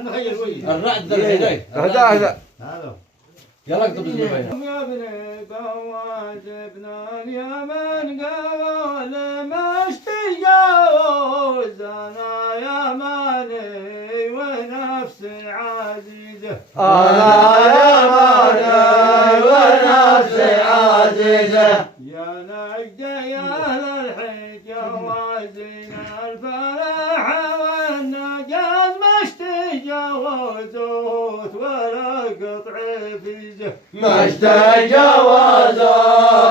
الرعد نخيل وين الرعد ذا الهداي هذا يلا اكتب الزباين يا ابني بواجبنا اليمن قال ما اشتجاوزنا يا مالي ونفسي عزيزة أنا يا مالي ونفسي عزيزة يا نجد يا للحجة وزين الفرح والنجاز ما اشتجاوزوت ولا قطع فيزة ما استجوازت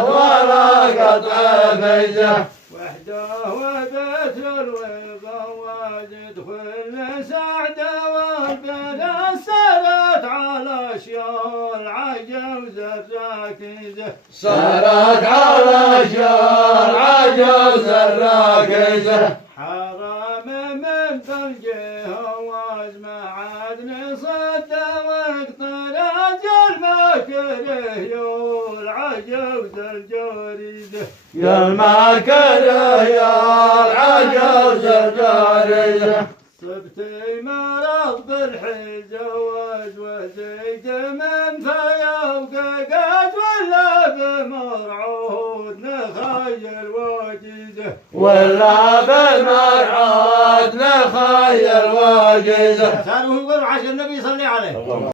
ولا قطع فيزة وحده وبيت الويضة ويدخل سعد والبلا سرت على شيول عجوز الراكزة سرت على شار عجوز الراكزة حرام من فوجه وازمع عدل صد واقتراج المكره يول عجوز الجوريزة يا المكره يا العجوز الجارية صبتي مرض بالحجة وزيت من فيوق قد ولا بمرعود نخيل وجيزة ولا بالمرعاد نخيل واجزة كانوا يقولوا عشان النبي يصلي عليه